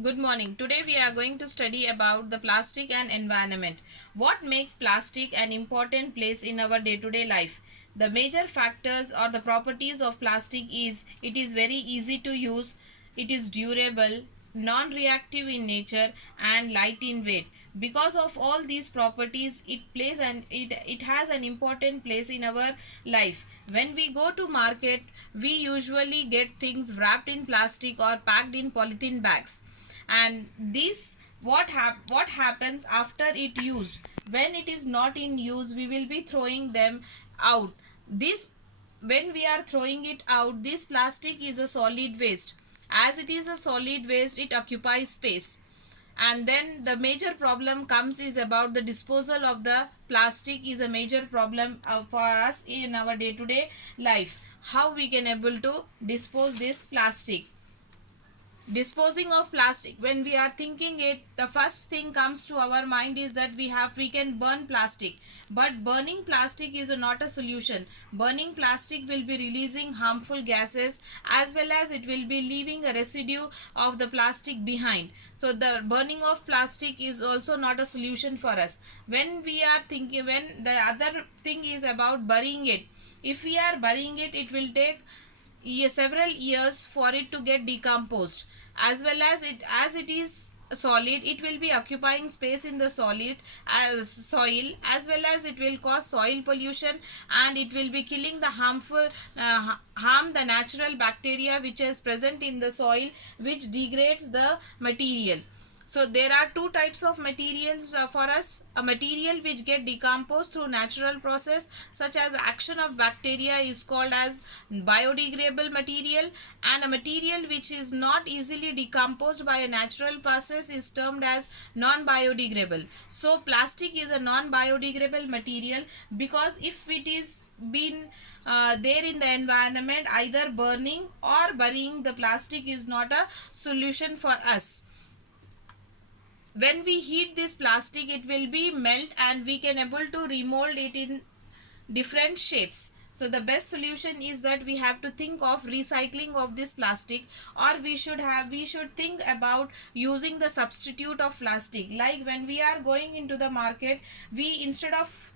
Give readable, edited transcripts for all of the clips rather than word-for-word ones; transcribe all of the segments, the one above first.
Good morning. Today we are going to study about the plastic and environment. What makes plastic an important place in our day-to-day life? The major factors or the properties of plastic is it is very easy to use, it is durable, non-reactive in nature and light in weight. Because of all these properties, it has an important place in our life. When we go to market, we usually get things wrapped in plastic or packed in polythene bags, and this what happens after it used. When it is not in use, we will be throwing them out. This When we are throwing it out, this plastic is a solid waste. As it is a solid waste, it occupies space, and then the major problem comes is about the disposal of the plastic is a major problem for us in our day to day life. How we can able to dispose this plastic? Disposing of plastic, when we are thinking it, the first thing comes to our mind is that we can burn plastic. But burning plastic is not a solution. Burning plastic will be releasing harmful gases, as well as it will be leaving a residue of the plastic behind. So the burning of plastic is also not a solution for us. When the other thing is about burying it, if we are burying it, it will take several years for it to get decomposed. As it is solid, it will be occupying space in the solid as soil, as well as it will cause soil pollution, and it will be killing the harm the natural bacteria which is present in the soil, which degrades the material. So there are two types of materials for us: a material which get decomposed through natural process, such as action of bacteria, is called as biodegradable material, and a material which is not easily decomposed by a natural process is termed as non biodegradable. So plastic is a non biodegradable material, because if it is been there in the environment, either burning or burying the plastic is not a solution for us. When we heat this plastic, it will be melt, and we can able to remold it in different shapes. So the best solution is that we have to think of recycling of this plastic, or we should think about using the substitute of plastic. Like when we are going into the market, we instead of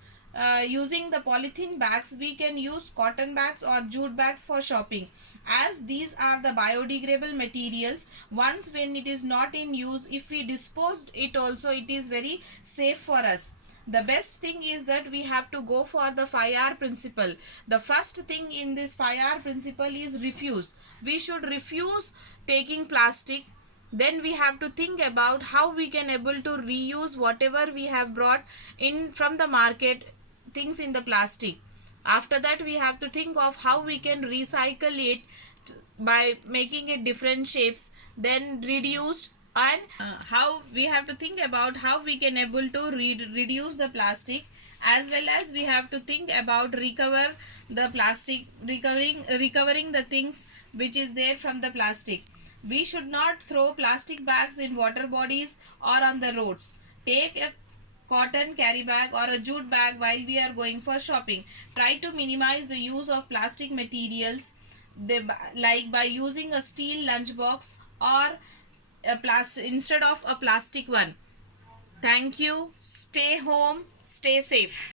using the polythene bags, we can use cotton bags or jute bags for shopping, as these are the biodegradable materials. Once when it is not in use, if we disposed it also, it is very safe for us. The best thing is that we have to go for the 5R principle. The first thing in this 5R principle is refuse. We should refuse taking plastic. Then we have to think about how we can able to reuse whatever we have brought in from the market, things in the plastic. After that, we have to think of how we can recycle it by making it different shapes, then reduced. And how we have to think about how we can able to reduce the plastic, as well as we have to think about recover the plastic, recovering the things which is there from the plastic. We should not throw plastic bags in water bodies or on the roads. Take a cotton carry bag or a jute bag while we are going for shopping. Try to minimize the use of plastic materials, like by using a steel lunchbox or a plastic instead of a plastic one. Thank you. Stay home, stay safe.